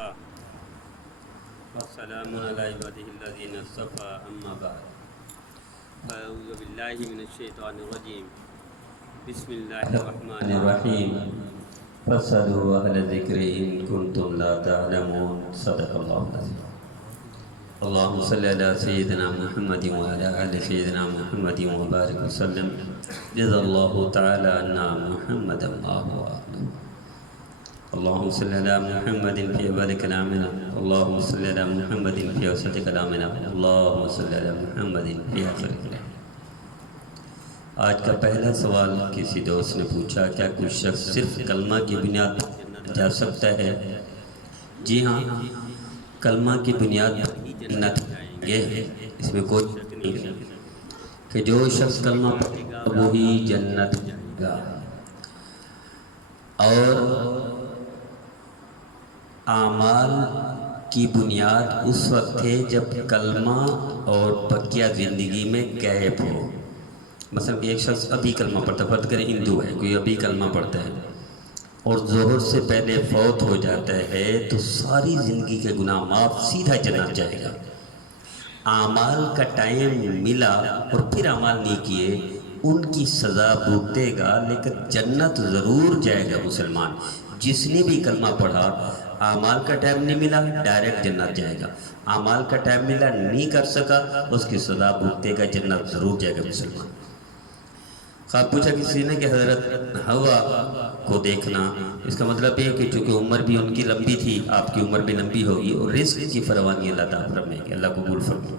وكفى والسلام على عباده الذين اصطفى أما بعد فأعوذ بالله من الشيطان الرجيم بسم الله الرحمن الرحيم فاسألوا أهل الذكر إن كنتم لا تعلمون صدق الله العظيم. اللهم صل على سيدنا محمد وعلى آل سيدنا محمد وبارك وسلم. جزا الله تعالى عنا محمدا الله أعلم. اللهم صل على محمد في أول كلامنا، اللهم صل على محمد في وسط كلامنا، اللهم صل على محمد في آخر كلامنا. آج کا پہلا سوال کسی دوست نے پوچھا، کیا کوئی شخص صرف کلمہ کی بنیاد پر جا سکتا ہے؟ جی ہاں، کلمہ کی بنیاد پر جنت جائیں گے، اس میں کوئی نہیں ہے کہ جو شخص کلمہ پڑھے گا وہی جنت جائے گا. اور اعمال کی بنیاد اس وقت ہے جب کلمہ اور بقیہ زندگی میں غائب ہو. مثلا ایک شخص ابھی کلمہ پڑھتا ہے، فرض کریں ہندو ہے، کوئی ابھی کلمہ پڑھتا ہے اور ظہر سے پہلے فوت ہو جاتا ہے تو ساری زندگی کے گناہ معاف، سیدھا جنت جائے گا. اعمال کا ٹائم ملا اور پھر اعمال نہیں کیے، ان کی سزا بھگتے گا، لیکن جنت ضرور جائے گا مسلمان. جس نے بھی کلمہ پڑھا، اعمال کا ٹائم نہیں ملا، ڈائریکٹ جنت جائے گا. اعمال کا ٹائم ملا، نہیں کر سکا، اس کی سزا بھگتے گا، جنت ضرور جائے گا مسلمان. خواب پوچھا کسی نے کہ حضرت ہوا کو دیکھنا، اس کا مطلب یہ کہ چونکہ عمر بھی ان کی لمبی تھی، آپ کی عمر بھی لمبی ہوگی، اور رزق کی فراوانی اللہ تعالیٰ فرمائے گی، اللہ قبول فرمائے.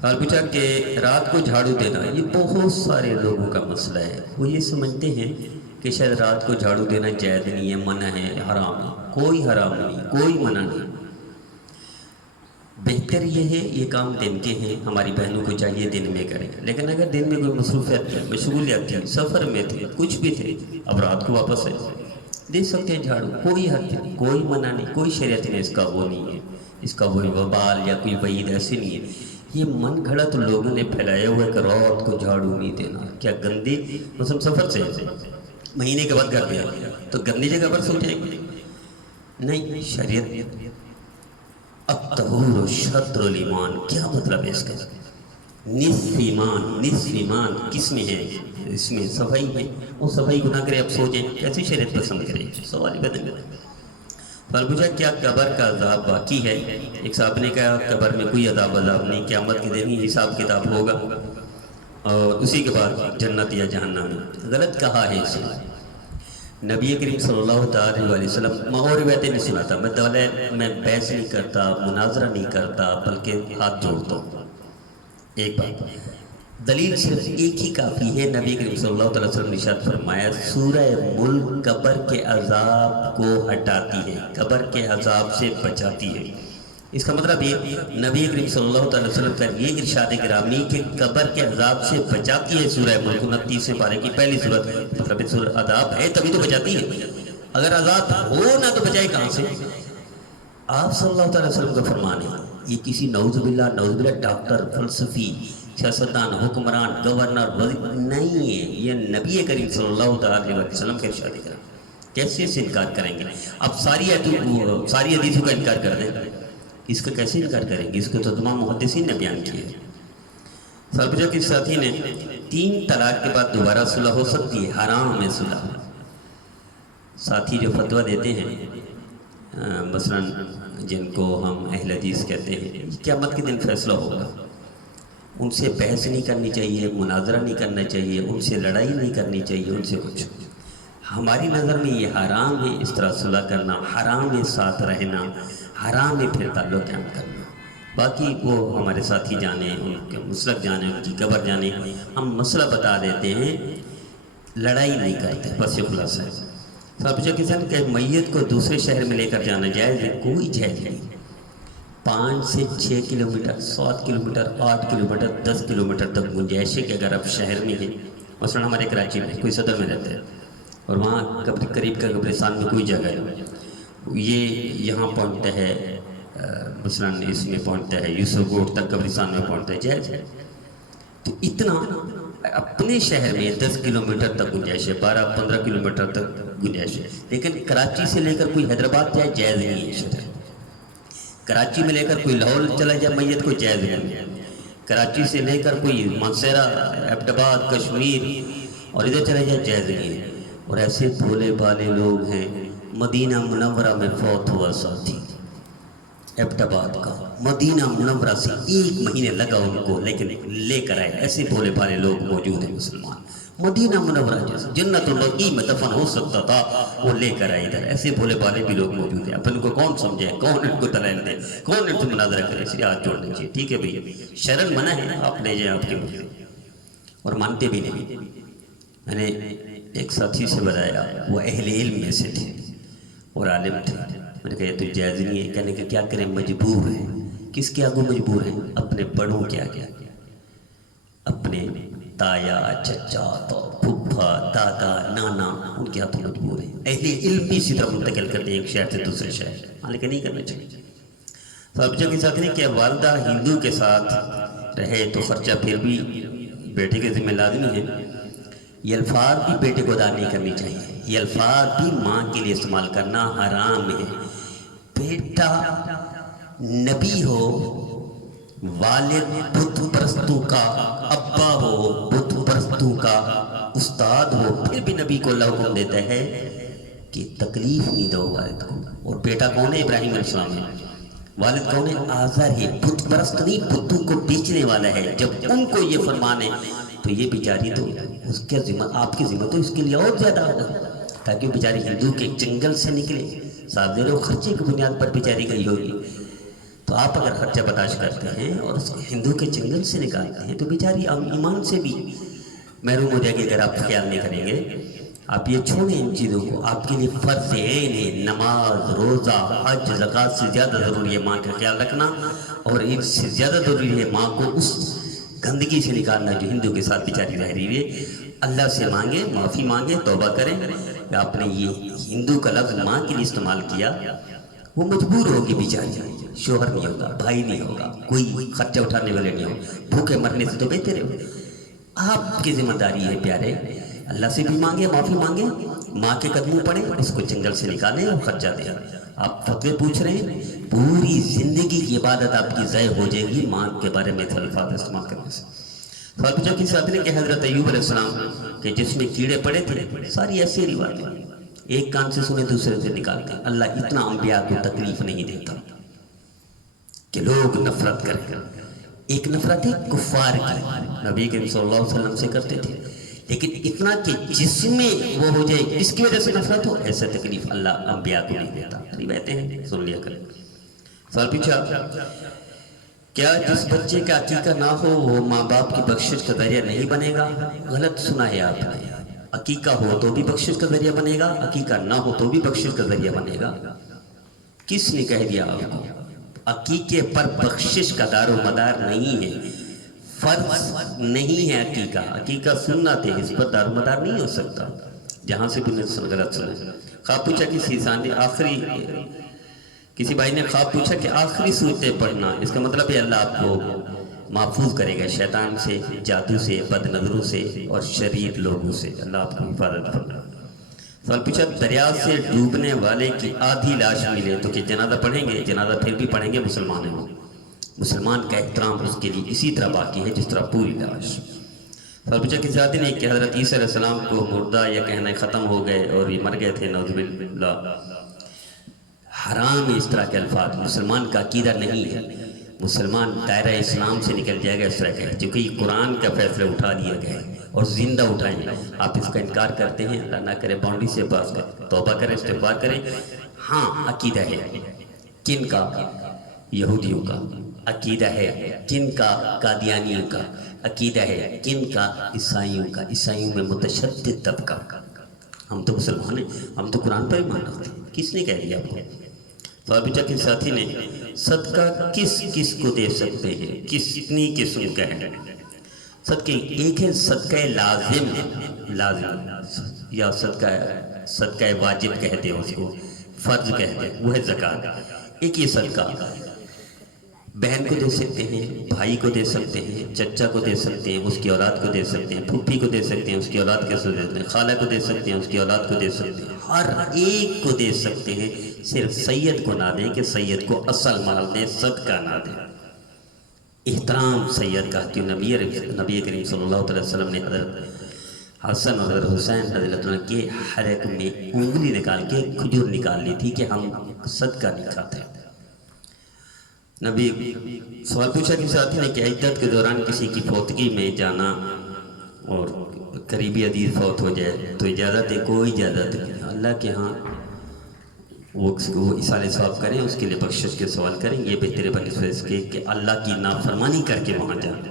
خواب پوچھا کہ رات کو جھاڑو دینا، یہ بہت سارے لوگوں کا مسئلہ ہے. وہ یہ سمجھتے ہیں کہ شاید رات کو جھاڑو دینا جائز نہیں ہے، منع ہے، حرام ہے. کوئی حرام نہیں، کوئی منع نہیں. بہتر یہ ہے یہ کام دن کے ہیں، ہماری بہنوں کو چاہیے دن میں کریں. لیکن اگر دن میں کوئی مصروفیت تھی، مشغولیت تھی، سفر میں تھے، کچھ بھی تھے، اب رات کو واپس ہے دے سکتے ہیں جھاڑو، کوئی حد نہیں، کوئی منع نہیں، کوئی شریعت نہیں اس کا وہ نہیں ہے، اس کا کوئی وبال یا کوئی وعید ایسی نہیں ہے. یہ من گھڑت لوگوں نے پھیلایا ہوا ہے کہ رات کو جھاڑو نہیں دینا. کیا گندی مثلا سفر سے مہینے کے بعد گھر پہ تو گندی جگہ پر سو جائے گی؟ نہیں. شریعت الطہور شطر الایمان، کیا مطلب ہے اس کا؟ نصف ایمان. نصف ایمان کس میں ہے؟ اس میں صفائی ہے. وہ صفائی گناہ کرے اب سو جائیں، کیسی شریعت پسند کرے؟ سوال بدل گئے. سوال پوچھا کیا قبر کا عذاب باقی ہے؟ ایک صاحب نے کہا قبر میں کوئی عذاب نہیں، قیامت کے دن ہی حساب کتاب ہوگا اور اسی کے بعد جنت یا جہنم. غلط کہا ہے اس نے. نبی کریم صلی اللہ تعالی علیہ وسلم اور روایتیں نہیں سناتا، میں بحث نہیں کرتا، مناظرہ نہیں کرتا، بلکہ ہاتھ جوڑتا ہوں. ایک بات دلیل صرف ایک ہی کافی ہے. نبی کریم صلی اللہ علیہ وسلم نے ارشاد فرمایا سورہ ملک قبر کے عذاب کو ہٹاتی ہے، قبر کے عذاب سے بچاتی ہے. اس کا مطلب یہ نبی کریم صلی اللہ علیہ وسلم کا یہ ارشاد گرامی کہ قبر کے عذاب سے بچاتی ہے. سورہ ملک 29 پارے کی پہلی سورت، مطلب سورہ عذاب ہے تبھی تو بچاتی ہے. اگر عذاب ہو نہ تو بچائے کہاں سے؟ آپ صلی اللہ علیہ وسلم کا فرمان ہے. یہ کسی نعوذ باللہ ڈاکٹر، فلسفی، سیاستدان، حکمران، گورنر، وزیر نہیں ہے. یہ نبی کریم صلی اللہ علیہ وسلم کا ارشاد گرامی. کیسے اس سے انکار کریں گے؟ اب ساری حدیثوں کا انکار کر دیں، اس کا کیسے انکار کریں گے؟ اس کو تو تمام محدثین نے بیان کیا ہے. سوال پوچھا کہ ساتھی نے 3 طلاق کے بعد دوبارہ صلح ہو سکتی ہے؟ حرام میں صلح. ساتھی جو فتویٰ دیتے ہیں مثلا جن کو ہم اہل حدیث کہتے ہیں، قیامت کے دن فیصلہ ہوگا. ان سے بحث نہیں کرنی چاہیے، مناظرہ نہیں کرنا چاہیے، ان سے لڑائی نہیں کرنی چاہیے، ان سے کچھ. ہماری نظر میں یہ حرام ہے اس طرح صلح کرنا، حرام ہے ساتھ رہنا، حرام ہے پھر تعلق قائم کرنا. باقی وہ ہمارے ساتھی جانے، ان کے مسلک جانے، ان کی قبر جانے. ہم مسئلہ بتا دیتے ہیں، لڑائی نہیں کرتے، بس یہ خلاصہ ہے. صاحب جو کسی نے کہ میت کو دوسرے شہر میں لے کر جانا جائز ہے؟ کوئی جائز نہیں. 5 سے 6 کلومیٹر، 7 کلومیٹر، 8 کلومیٹر، 10 کلومیٹر تک گنجائش ہے کہ اگر آپ شہر میں ہیں. مثلا ہمارے کراچی میں کوئی صدر میں رہتے ہیں اور وہاں قریب کا قبرستان میں کوئی جگہ ہے، یہ یہاں پہنچتا ہے، مثلا اس میں پہنچتا ہے، یوسف گوٹ تک قبرستان میں پہنچتا ہے، جائز ہے. تو اتنا اپنے شہر میں 10 کلومیٹر تک گنجائش ہے، 12-15 کلومیٹر تک گنجائش ہے، لیکن کراچی سے لے کر کوئی حیدرآباد جائے جائز نہیں ہے شہر۔ کراچی میں لے کر کوئی لاہور چلا جائے میت کو جائز نہیں ہے۔ کراچی سے لے کر کوئی مانسیرا، ایبٹ آباد، کشمیر اور ادھر چلا جائے جائز نہیں ہے۔ اور ایسے بھولے بھالے لوگ ہیں، مدینہ منورہ میں فوت ہوا ساتھی ایبٹ آباد کا، مدینہ منورہ سے 1 مہینے لگا ان کو، لیکن لے کر آئے۔ ایسے بھولے بھالے لوگ موجود ہیں مسلمان، مدینہ منورہ جیسے جنت البقیع میں دفن ہو سکتا تھا وہ لے کر آئے ادھر۔ ایسے بھولے بھالے بھی لوگ موجود ہیں، اپن کو کون سمجھے، کون ان کو دلائل دے، کون ان سے مناظرہ کرے، اس لیے ہاتھ جوڑنا چاہیے۔ ٹھیک ہے بھئی، شرن منع ہے، آپ لے جائیں آپ کے مرضی، اور مانتے بھی نہیں۔ میں نے ایک ساتھی سے بتایا، وہ اہل علم میں سے تھے اور عالم تھے، میں نے کہا یہ تو جائز نہیں ہے، کہنے کہ کیا کریں مجبور ہیں۔ کس کے آگے مجبور ہیں؟ اپنے بڑوں کے آگے، اپنے تایا، چچا، پھپھا، دادا، نانا، ان کے ہاتھوں مجبور ہیں۔ اہل علم بھی اسی طرح منتقل کرتے ہیں ایک شہر سے دوسرے شہر، حالانکہ نہیں کرنا چاہیے۔ صاحبہ کے ساتھ نہیں کہ والدہ ہندو کے ساتھ رہے تو خرچہ پھر بھی بیٹے کے ذمہ لازمی ہے۔ یہ الفاظ بھی بیٹے کو ادا نہیں کرنی چاہیے، یہ الفاظ بھی ماں کے لیے استعمال کرنا حرام ہے۔ بیٹا نبی ہو، والد بت پرستوں کا ابا ہو، بت پرستوں کا استاد ہو، پھر بھی نبی کو اللہ حکم دیتا ہے کہ تکلیف نہیں دو والد کو۔ اور بیٹا کون ہے؟ ابراہیم علیہ السلام ہے۔ والد کون ہے؟ آزر ہے، بت پرست نہیں، بتوں کو بیچنے والا ہے۔ جب ان کو یہ فرمان ہے تو یہ بیچاری تو اس کے ذمہ، آپ کے ذمہ تو اس کے لیے اور زیادہ ہوگا، تاکہ وہ بیچاری ہندو کے جنگل سے نکلے۔ صاحب دے رہے ہو، خرچے کی بنیاد پر بیچاری گئی ہوگی، تو آپ اگر خرچہ برداشت کرتے ہیں اور اس کو ہندو کے جنگل سے نکالتے ہیں تو بیچاری ایمان سے بھی محروم ہو جائے گی۔ اگر آپ خیال نہیں کریں گے، آپ یہ چھوڑیں ان چیزوں کو، آپ کے لیے فرض عین ہے۔ نماز، روزہ، حج، زکوٰۃ سے زیادہ ضروری ہے ماں کا خیال رکھنا، اور ان سے زیادہ ضروری ہے ماں کو اس گندگی سے نکالنا جو ہندو کے ساتھ بیچاری رہ رہی ہے۔ اللہ سے مانگے، معافی مانگے، توبہ کریں کہ آپ نے یہ ہندو کا لفظ ماں کے لیے استعمال کیا۔ وہ مجبور ہوگی بیچاری، شوہر نہیں ہوگا، بھائی نہیں ہوگا، کوئی خرچہ اٹھانے والے نہیں ہوگا، بھوکے مرنے سے تو بہتر ہے۔ آپ کی ذمہ داری ہے پیارے، اللہ سے بھی مانگے، معافی مانگے، ماں کے قدموں پڑے، اس کو جنگل سے نکالیں اور خرچہ دیں۔ آپ فتوے پوچھ رہے ہیں، پوری زندگی کی عبادت آپ کی ضائع ہو جائے گی ماں کے بارے میں الفاظ استعمال کرنے سے۔ سوال پوچھا کسی آدمی نے کہ حضرت ایوب علیہ السلام کہ جس میں کیڑے پڑے تھے، ساری ایسی روایتیں ایک کان سے سنے دوسرے سے نکالتے۔ اللہ اتنا انبیاء کو تکلیف نہیں دیتا کہ لوگ نفرت کریں۔ ایک نفرت ہے کفار کی، نبی کریم صلی اللہ علیہ وسلم سے کرتے تھے، لیکن اتنا کہ جس میں وہ ہو جائے اس کی وجہ سے نفرت ہو، ایسا تکلیف اللہ انبیاء کو نہیں دیتا۔ روایتیں ہیں، سن لیا کریں۔ سوال پوچھا کیا جس بچے کا عقیقہ نہ ہو وہ ماں باپ کی بخشش کا ذریعہ نہیں بنے گا؟ غلط سنا ہے آپ نے، عقیقہ ہو تو بھی بخشش کا ذریعہ بنے گا، عقیقہ نہ ہو تو بھی بخشش کا ذریعہ بنے گا۔ کس نے کہہ دیا آپ کو؟ عقیقے پر بخشش کا دار و مدار نہیں ہے، فرض نہیں ہے عقیقہ، عقیقہ سنت ہے، اس پر دار و مدار نہیں ہو سکتا۔ جہاں سے بھی غلط سنا۔ خواب پوچھا کسی بھائی نے خواب پوچھا کہ آخری صورتیں پڑھنا، اس کا مطلب ہے اللہ آپ کو محفوظ کرے گا شیطان سے، جادو سے، بد نظروں سے اور شریر لوگوں سے، اللہ آپ کو حفاظت کرے گا۔ سوال پوچھا دریا سے ڈوبنے والے کی آدھی لاش ملے تو کہ جنازہ پڑھیں گے؟ جنازہ پھر بھی پڑھیں گے، مسلمان ہیں وہ، مسلمان کا احترام اس کے لیے اسی طرح باقی ہے جس طرح پوری لاش۔ سوال پوچھا کسی آدمی نے کہ حضرت عیسیٰ علیہ السلام کو مردہ یا کہنا ختم ہو گئے اور یہ مر گئے تھے، نعوذ باللہ، حرام ہے اس طرح کے الفاظ، مسلمان کا عقیدہ نہیں ہے۔ مسلمان دائرہ اسلام سے نکل جائے گا اس طرح کا، چونکہ یہ قرآن کا فیصلہ اٹھا لیا گیا ہے اور زندہ اٹھائیں گے۔ آپ اس کا انکار کرتے ہیں، اللہ نہ کرے باؤنڈری سے پاس کریں، توبہ کریں، استغفار کریں۔ ہاں عقیدہ ہے، کن کا؟ یہودیوں کا عقیدہ ہے، کن کا؟ قادیانیوں کا عقیدہ ہے، کن کا؟ عیسائیوں کا۔ عیسائیوں میں متشدد طبقہ، ہم تو مسلمان ہیں، ہم تو قرآن پر ایمان رکھتے ہیں۔ کس نے کہہ دیا آپ کو؟ سوال پوچھا کہ ساتھی نے صدقہ کس کس کو دے سکتے ہیں، کتنی قسم کا ہے صدقے؟ ایک ہے صدقہ لازم یا صدقہ واجب کہتے ہیں، اس کو فرض کہتے ہیں، وہ ہے زکوٰۃ۔ ایک یہ صدقہ بہن کو دے سکتے ہیں، بھائی کو دے سکتے ہیں، چچا کو دے سکتے ہیں، اس کی اولاد کو دے سکتے ہیں، پھوپھی کو دے سکتے ہیں، اس کی اولاد کو دے سکتے ہیں، خالہ کو دے سکتے ہیں، اس کی اولاد کو دے سکتے ہیں، ہر ایک کو دے سکتے ہیں، صرف سید کو نہ دیں کہ سید کو اصل مال دیں، صدقہ نہ دیں۔ احترام سید کا، کیوں نبی کریم صلی اللہ علیہ وسلم نے حضرت حسن اور حضرت حسین رضی اللہ عنہ کے حلق میں انگلی نکال کے کھجور نکال لی تھی کہ ہم صدقہ نہیں کھاتے۔ نبی سوال پوچھا کہ ساتھی نے کہ عدت کے دوران کسی کی فوتگی میں جانا اور قریبی عزیز فوت ہو جائے تو اجازت ہے؟ کوئی اجازت نہیں، اللہ کے ہاں وہ اصالِ ثواب کریں، اس کے لیے بخشش کے سوال کریں، یہ بہتر بنسبت اس کے کہ اللہ کی نافرمانی کر کے وہاں جائیں۔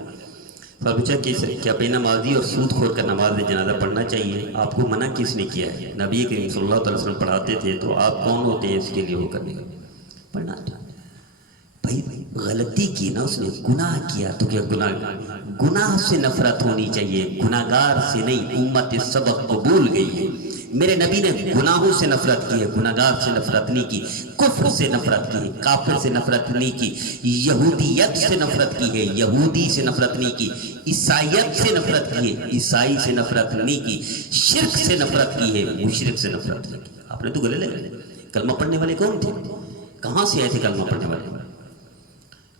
سوال پوچھا کہ کیا بے نمازی اور سود خور کا نماز جنازہ پڑھنا چاہیے؟ آپ کو منع کس نے کیا ہے؟ نبی کریم صلی اللہ علیہ وسلم پڑھاتے تھے، تو آپ کون ہوتے ہیں اس کے لیے وہ کرنے کا؟ پڑھنا چاہیے۔ بھائی غلطی کی نا، اس نے گناہ کیا تو کیا گناہ سے نفرت ہونی چاہیے، گناہ گار سے نہیں۔ امت سبق کو بھول گئی ہے۔ میرے نبی نے گناہوں سے نفرت کی ہے، گناہ گار سے نفرت نہیں کی، کفر سے نفرت کی ہے، کافر سے نفرت نہیں کی، یہودیت سے نفرت کی ہے، یہودی سے نفرت نہیں کی، عیسائیت سے نفرت کی ہے، عیسائی سے نفرت نہیں کی، شرک سے نفرت کی ہے، مشرک سے نفرت نہیں کی۔ آپ نے تو گلے لگے۔ کلمہ پڑھنے والے کون تھے؟ کہاں سے آئے تھے کلمہ پڑھنے والے؟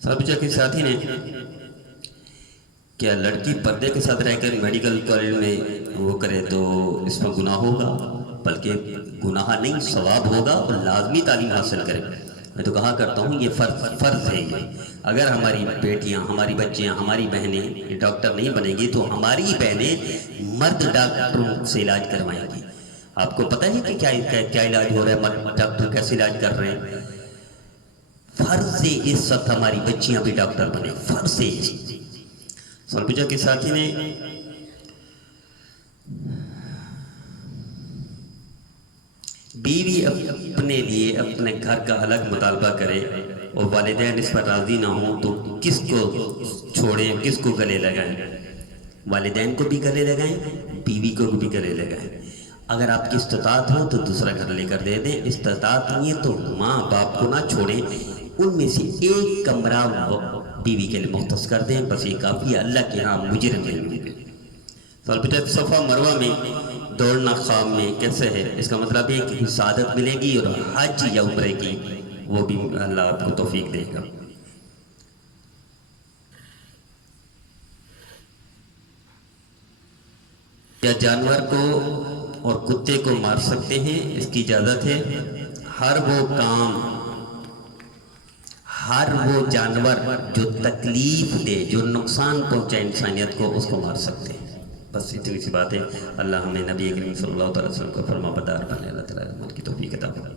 سوال پوچھا کہ ساتھی نے کیا لڑکی پردے کے ساتھ رہ کر میڈیکل کالج میں وہ کرے تو اس میں گناہ ہوگا؟ بلکہ گناہ نہیں، ثواب ہوگا، اور لازمی تعلیم حاصل کرے۔ میں تو کہا کرتا ہوں یہ فرض ہے۔ یہ اگر ہماری بیٹیاں، ہماری بچیاں، ہماری بہنیں ڈاکٹر نہیں بنیں گی تو ہماری بہنیں مرد ڈاکٹروں سے علاج کروائیں گی۔ آپ کو پتہ ہے کہ کیا علاج ہو رہا ہے، مرد ڈاکٹر کیسے علاج کر رہے ہیں؟ فرض اس وقت ہماری بچیاں بھی ڈاکٹر بنے، فرض ہے۔ سوال پوچھا کہ ساتھی نے بیوی اپنے لیے اپنے گھر کا الگ مطالبہ کرے اور والدین اس پر راضی نہ ہوں تو کس کو چھوڑیں، کس کو گلے لگائیں؟ والدین کو بھی گلے لگائیں، بیوی کو بھی گلے لگائیں۔ اگر آپ کی استطاعت ہو تو دوسرا گھر لے کر دے دیں، استطاعت نہیں ہے تو ماں باپ کو نہ چھوڑیں، ان میں سے ایک کمرہ بیوی کے لیے مختص کر دیں، بس یہ کافی ہے۔ اللہ کے ہاں مجرم نہیں ہوں گے۔ سوال پوچھا صفا مروہ میں دوڑنا خواب میں کیسے ہے؟ اس کا مطلب ہے کہ سعادت ملے گی، اور حج یا عمرے کی وہ بھی اللہ آپ کو توفیق دے گا۔ کیا جانور کو اور کتے کو مار سکتے ہیں؟ اس کی اجازت ہے؟ ہر وہ جانور جو تکلیف دے، جو نقصان پہنچائے انسانیت کو، اس کو مار سکتے ہیں۔ بس اتنی سی بات ہے۔ اللہ ہمیں نبی کریم صلی اللہ علیہ وسلم کو فرما بردار بنے، اللہ تعالیٰ کی توفیق عطا فرمائے۔